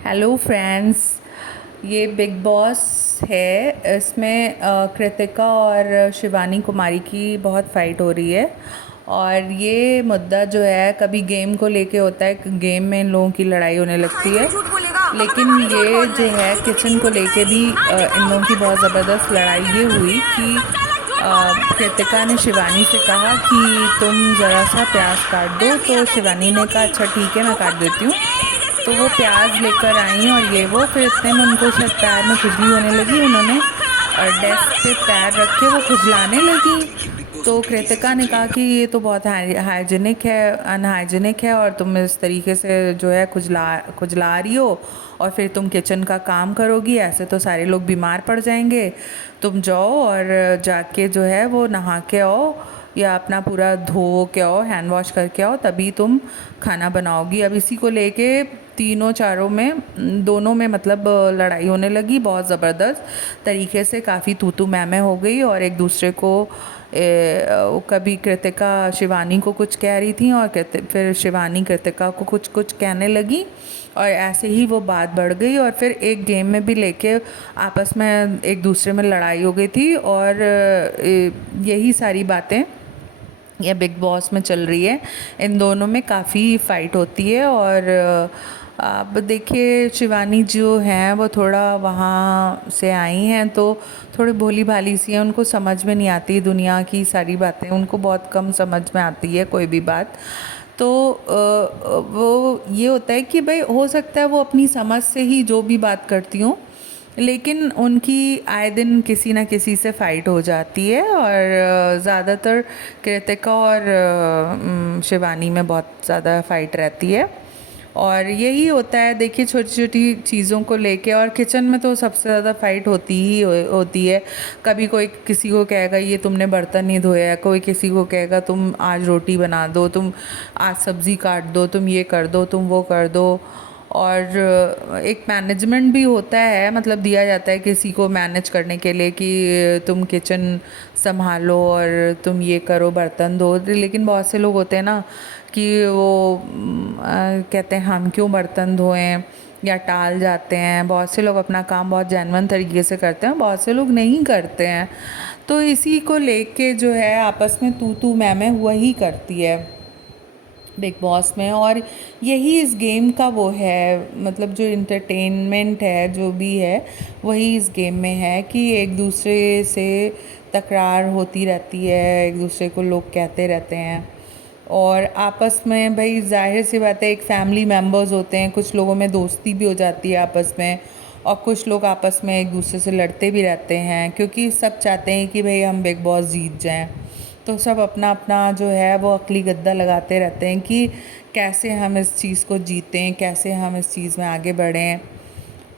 Hello friends. ये big boss है। इसमें कृतिका और शिवानी कुमारी की बहुत फ़ाइट हो रही है। और ये मुद्दा जो है कभी गेम को लेके होता है, गेम में इन लोगों की लड़ाई होने लगती है। लेकिन ये जो है किचन को लेके भी इन लोगों की बहुत ज़बरदस्त लड़ाई ये हुई कि कृतिका ने शिवानी से कहा कि तुम ज़रा सा प्याज काट दो, तो शिवानी ने कहा अच्छा ठीक है मैं काट देती हूँ। तो वो प्याज लेकर आई और ये वो फिर इतने में उनको शायद पैर में खुजली होने लगी। उन्होंने डेस्क पे पैर रख के वो खुजलाने लगी। तो कृतिका ने कहा कि ये तो बहुत हाइजीनिक है, अनहाइजीनिक है, और तुम इस तरीके से जो है खुजला खुजला रही हो और फिर तुम किचन का काम करोगी, ऐसे तो सारे लोग बीमार पड़ जाएंगे। तुम जाओ और जाके जो है वो नहा के आओ या अपना पूरा धो के आओ, हैंड वॉश करके आओ, तभी तुम खाना बनाओगी। अब इसी को लेके तीनों चारों में दोनों में मतलब लड़ाई होने लगी बहुत ज़बरदस्त तरीके से। काफ़ी तू मैं हो गई और एक दूसरे को कभी कृतिका शिवानी को कुछ कह रही थी और फिर शिवानी कृतिका को कुछ कुछ कहने लगी और ऐसे ही वो बात बढ़ गई। और फिर एक गेम में भी लेके आपस में एक दूसरे में लड़ाई हो गई थी। और यही सारी बातें ये बिग बॉस में चल रही है। इन दोनों में काफ़ी फ़ाइट होती है। और अब देखिए शिवानी जो हैं वो थोड़ा वहाँ से आई हैं तो थोड़ी भोली भाली सी हैं, उनको समझ में नहीं आती दुनिया की सारी बातें, उनको बहुत कम समझ में आती है कोई भी बात। तो वो ये होता है कि भाई हो सकता है वो अपनी समझ से ही जो भी बात करती हूँ, लेकिन उनकी आए दिन किसी ना किसी से फ़ाइट हो जाती है। और ज़्यादातर कृतिका और शिवानी में बहुत ज़्यादा फ़ाइट रहती है। और यही होता है देखिए छोटी छोटी चीज़ों को लेके। और किचन में तो सबसे ज़्यादा फ़ाइट होती है। कभी कोई किसी को कहेगा ये तुमने बर्तन नहीं धोया है, कोई किसी को कहेगा तुम आज रोटी बना दो, तुम आज सब्ज़ी काट दो, तुम ये कर दो, तुम वो कर दो। और एक मैनेजमेंट भी होता है, मतलब दिया जाता है किसी को मैनेज करने के लिए कि तुम किचन संभालो और तुम ये करो, बर्तन धो। लेकिन बहुत से लोग होते हैं ना कि वो कहते हैं हम क्यों बर्तन धोएं, या टाल जाते हैं। बहुत से लोग अपना काम बहुत जेन्युइन तरीके से करते हैं, बहुत से लोग नहीं करते हैं। तो इसी को लेके जो है आपस में तू मैं हुआ ही करती है बिग बॉस में। और यही इस गेम का वो है, मतलब जो इंटरटेनमेंट है जो भी है वही इस गेम में है कि एक दूसरे से तकरार होती रहती है, एक दूसरे को लोग कहते रहते हैं। और आपस में भाई जाहिर सी बात है एक फैमिली मेम्बर्स होते हैं, कुछ लोगों में दोस्ती भी हो जाती है आपस में, और कुछ लोग आपस में एक दूसरे से लड़ते भी रहते हैं क्योंकि सब चाहते हैं कि भाई हम बिग बॉस जीत जाएं। तो सब अपना अपना जो है वो अकली गद्दा लगाते रहते हैं कि कैसे हम इस चीज़ को जीतें, कैसे हम इस चीज़ में आगे बढ़ें।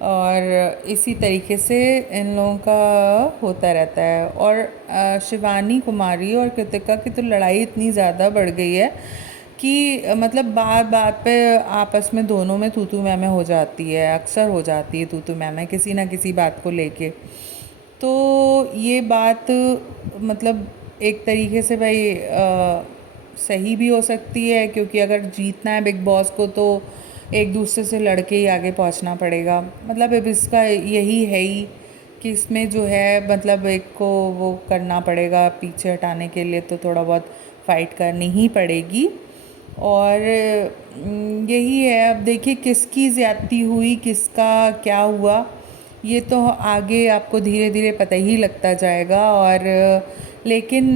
और इसी तरीके से इन लोगों का होता रहता है। और शिवानी कुमारी और कृतिका की तो लड़ाई इतनी ज़्यादा बढ़ गई है कि मतलब बात बात पे आपस में दोनों में तू मैं हो जाती है, अक्सर हो जाती है तू मैं किसी ना किसी बात को लेके। तो ये बात मतलब एक तरीके से भाई सही भी हो सकती है, क्योंकि अगर जीतना है बिग बॉस को तो एक दूसरे से लड़के ही आगे पहुंचना पड़ेगा। मतलब अब इसका यही है ही कि इसमें जो है मतलब एक को वो करना पड़ेगा पीछे हटाने के लिए, तो थोड़ा बहुत फ़ाइट करनी ही पड़ेगी। और यही है, अब देखिए किसकी ज़्यादती हुई, किसका क्या हुआ, ये तो आगे आपको धीरे धीरे पता ही लगता जाएगा। और लेकिन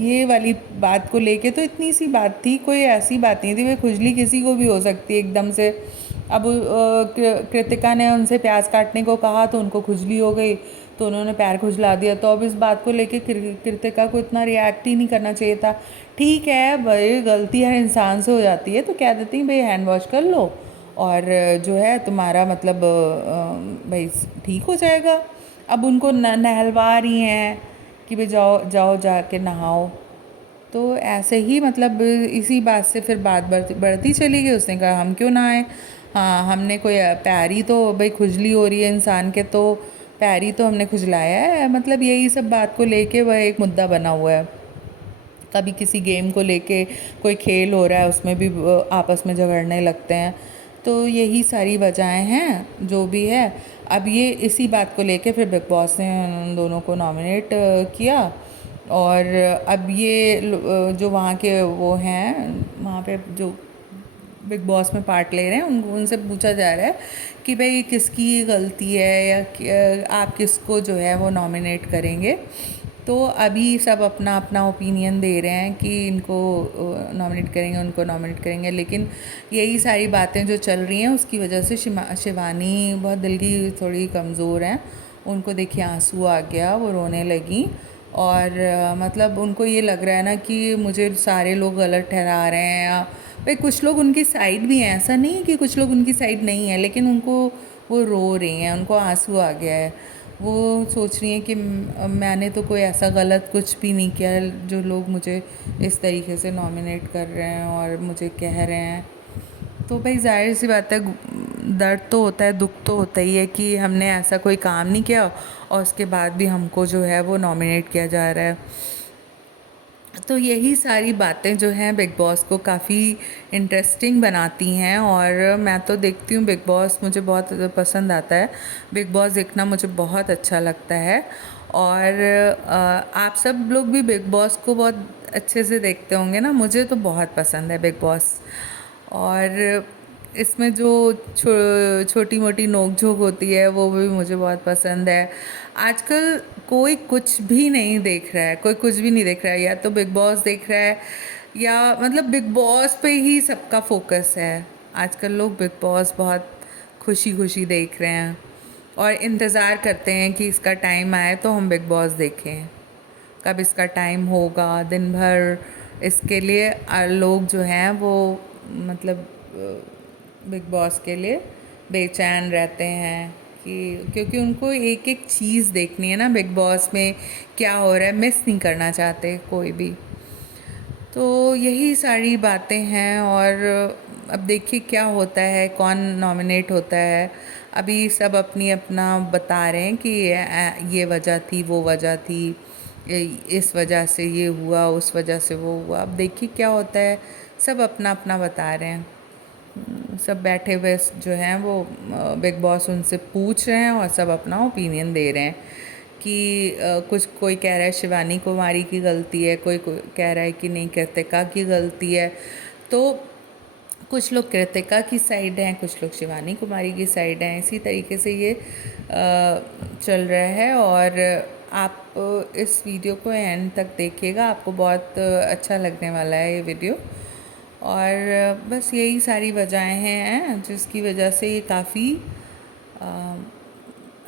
ये वाली बात को लेके तो इतनी सी बात थी, कोई ऐसी बात नहीं थी। भाई खुजली किसी को भी हो सकती है एकदम से। अब कृतिका ने उनसे प्याज काटने को कहा तो उनको खुजली हो गई, तो उन्होंने पैर खुजला दिया। तो अब इस बात को लेके कृतिका को इतना रिएक्ट ही नहीं करना चाहिए था। ठीक है भाई, गलती हर इंसान से हो जाती है, तो कह देती हैं भाई हैंड वॉश कर लो और जो है तुम्हारा मतलब भाई ठीक हो जाएगा। अब उनको नहलवा रही हैं कि भाई जाओ जाओ जाके नहाओ। तो ऐसे ही मतलब इसी बात से फिर बात बढ़ती चली गई। उसने कहा हम क्यों नहाएं, हाँ हमने कोई पैर ही तो भाई खुजली हो रही है इंसान के, तो पैर ही तो हमने खुजलाया है। मतलब यही सब बात को लेके वह एक मुद्दा बना हुआ है। कभी किसी गेम को लेके कोई खेल हो रहा है उसमें भी आपस में झगड़ने लगते हैं। तो यही सारी वजहें हैं जो भी है। अब ये इसी बात को लेके फिर बिग बॉस ने उन दोनों को नॉमिनेट किया। और अब ये जो वहाँ के वो हैं, वहाँ पे जो बिग बॉस में पार्ट ले रहे हैं, उनसे पूछा जा रहा है कि भाई किसकी गलती है या आप किसको जो है वो नॉमिनेट करेंगे। तो अभी सब अपना अपना ओपिनियन दे रहे हैं कि इनको नॉमिनेट करेंगे, उनको नॉमिनेट करेंगे। लेकिन यही सारी बातें जो चल रही हैं उसकी वजह से शिवानी बहुत दिल की थोड़ी कमज़ोर हैं। उनको देखिए आंसू आ गया, वो रोने लगी। और मतलब उनको ये लग रहा है ना कि मुझे सारे लोग गलत ठहरा रहे हैं, या भाई कुछ लोग उनकी साइड भी हैं, ऐसा नहीं है कि कुछ लोग उनकी साइड नहीं है, लेकिन उनको वो रो रही हैं, उनको आंसू आ गया है। वो सोच रही हैं कि मैंने तो कोई ऐसा गलत कुछ भी नहीं किया जो लोग मुझे इस तरीके से नॉमिनेट कर रहे हैं और मुझे कह रहे हैं। तो भाई जाहिर सी बात है, दर्द तो होता है, दुख तो होता ही है कि हमने ऐसा कोई काम नहीं किया और उसके बाद भी हमको जो है वो नॉमिनेट किया जा रहा है। तो यही सारी बातें जो हैं बिग बॉस को काफ़ी इंटरेस्टिंग बनाती हैं। और मैं तो देखती हूँ बिग बॉस, मुझे बहुत पसंद आता है। बिग बॉस देखना मुझे बहुत अच्छा लगता है। और आप सब लोग भी बिग बॉस को बहुत अच्छे से देखते होंगे ना। मुझे तो बहुत पसंद है बिग बॉस। और इसमें जो छोटी मोटी नोक झोंक होती है वो भी मुझे बहुत पसंद है। आजकल कोई कुछ भी नहीं देख रहा है, कोई कुछ भी नहीं देख रहा है, या तो बिग बॉस देख रहा है या मतलब बिग बॉस पे ही सबका फोकस है। आजकल लोग बिग बॉस बहुत खुशी खुशी देख रहे हैं और इंतज़ार करते हैं कि इसका टाइम आए तो हम बिग बॉस देखें। कब इसका टाइम होगा, दिन भर इसके लिए लोग जो हैं वो मतलब बिग बॉस के लिए बेचैन रहते हैं कि क्योंकि उनको एक एक चीज़ देखनी है ना, बिग बॉस में क्या हो रहा है मिस नहीं करना चाहते कोई भी। तो यही सारी बातें हैं। और अब देखिए क्या होता है, कौन नॉमिनेट होता है। अभी सब अपनी अपना बता रहे हैं कि ये वजह थी, वो वजह थी, इस वजह से ये हुआ, उस वजह से वो हुआ। अब देखिए क्या होता है, सब अपना अपना बता रहे हैं। सब बैठे हुए जो हैं वो बिग बॉस उनसे पूछ रहे हैं और सब अपना ओपिनियन दे रहे हैं कि कुछ कोई कह रहा है शिवानी कुमारी की गलती है, कोई कह रहा है कि नहीं कृतिका की गलती है। तो कुछ लोग कृतिका की साइड हैं, कुछ लोग शिवानी कुमारी की साइड हैं। इसी तरीके से ये चल रहा है। और आप इस वीडियो को एंड तक देखिएगा, आपको बहुत अच्छा लगने वाला है ये वीडियो। और बस यही सारी वजहें हैं जिसकी वजह से ये काफ़ी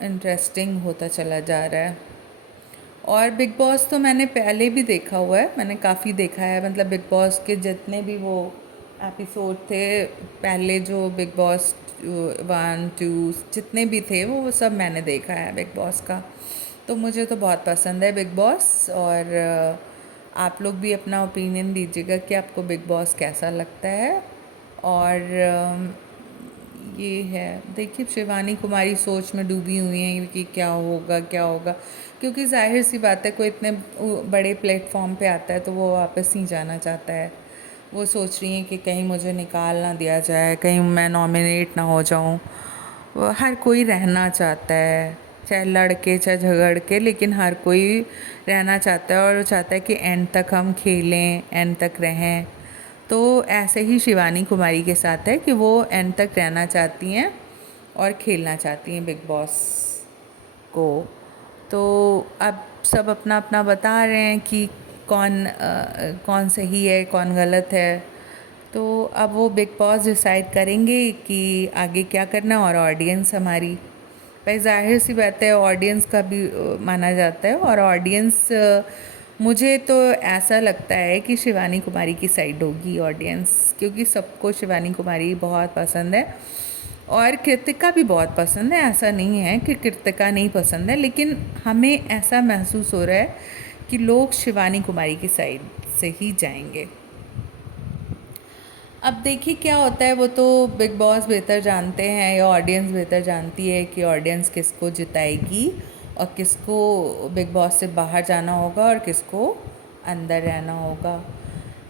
इंटरेस्टिंग होता चला जा रहा है। और बिग बॉस तो मैंने पहले भी देखा हुआ है, मैंने काफ़ी देखा है। मतलब बिग बॉस के जितने भी वो एपिसोड थे पहले, जो बिग बॉस 1 2 जितने भी थे वो सब मैंने देखा है बिग बॉस का। तो मुझे तो बहुत पसंद है बिग बॉस। और आप लोग भी अपना ओपिनियन दीजिएगा कि आपको बिग बॉस कैसा लगता है। और ये है, देखिए शिवानी कुमारी सोच में डूबी हुई हैं कि क्या होगा क्या होगा। क्योंकि जाहिर सी बात है, कोई इतने बड़े प्लेटफॉर्म पे आता है तो वो वापस नहीं जाना चाहता है। वो सोच रही हैं कि कहीं मुझे निकाल ना दिया जाए, कहीं मैं नॉमिनेट ना हो जाऊं। वो हर कोई रहना चाहता है, चाहे लड़के चाहे झगड़ के, लेकिन हर कोई रहना चाहता है और वो चाहता है कि एंड तक हम खेलें, एंड तक रहें। तो ऐसे ही शिवानी कुमारी के साथ है कि वो एंड तक रहना चाहती हैं और खेलना चाहती हैं बिग बॉस को। तो अब सब अपना अपना बता रहे हैं कि कौन सही है कौन गलत है। तो अब वो बिग बॉस डिसाइड करेंगे कि आगे क्या करना है। और ऑडियंस हमारी, भाई जाहिर सी बात है ऑडियंस का भी माना जाता है। और ऑडियंस, मुझे तो ऐसा लगता है कि शिवानी कुमारी की साइड होगी ऑडियंस, क्योंकि सबको शिवानी कुमारी बहुत पसंद है और कृतिका भी बहुत पसंद है। ऐसा नहीं है कि कृतिका नहीं पसंद है, लेकिन हमें ऐसा महसूस हो रहा है कि लोग शिवानी कुमारी की साइड से ही जाएंगे। अब देखिए क्या होता है, वो तो बिग बॉस बेहतर जानते हैं या ऑडियंस बेहतर जानती है कि ऑडियंस किसको जिताएगी और किसको बिग बॉस से बाहर जाना होगा और किसको अंदर रहना होगा।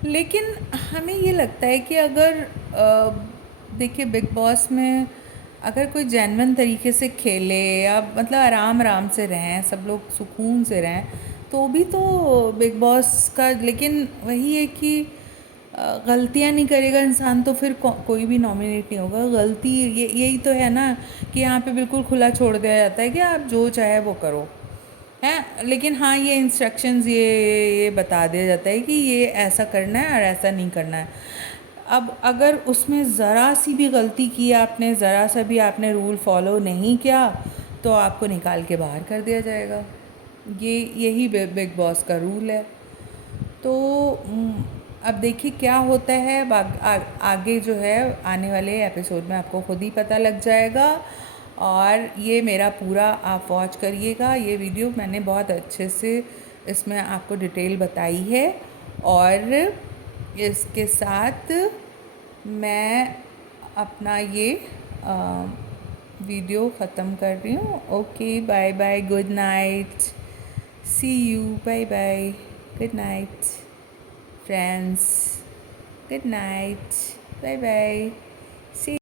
लेकिन हमें ये लगता है कि अगर देखिए बिग बॉस में अगर कोई जेन्युइन तरीके से खेले या मतलब आराम आराम से रहें, सब लोग सुकून से रहें, तो भी तो बिग बॉस का, लेकिन वही है कि गलतियाँ नहीं करेगा इंसान तो फिर कोई भी नॉमिनेट नहीं होगा। गलती ये यही तो है ना कि यहाँ पे बिल्कुल खुला छोड़ दिया जाता है कि आप जो चाहे वो करो, हैं। लेकिन हाँ, ये इंस्ट्रक्शंस ये बता दिया जाता है कि ये ऐसा करना है और ऐसा नहीं करना है। अब अगर उसमें ज़रा सी भी गलती की आपने, ज़रा सा भी आपने रूल फॉलो नहीं किया, तो आपको निकाल के बाहर कर दिया जाएगा। ये यही बिग बॉस का रूल है। तो अब देखिए क्या होता है। आगे जो है आने वाले एपिसोड में आपको खुद ही पता लग जाएगा। और ये मेरा पूरा आप वॉच करिएगा। ये वीडियो मैंने बहुत अच्छे से इसमें आपको डिटेल बताई है। और इसके साथ मैं अपना ये वीडियो ख़त्म कर रही हूँ। Okay, bye bye, good night, see you, bye bye, good night friends, good night, bye bye, see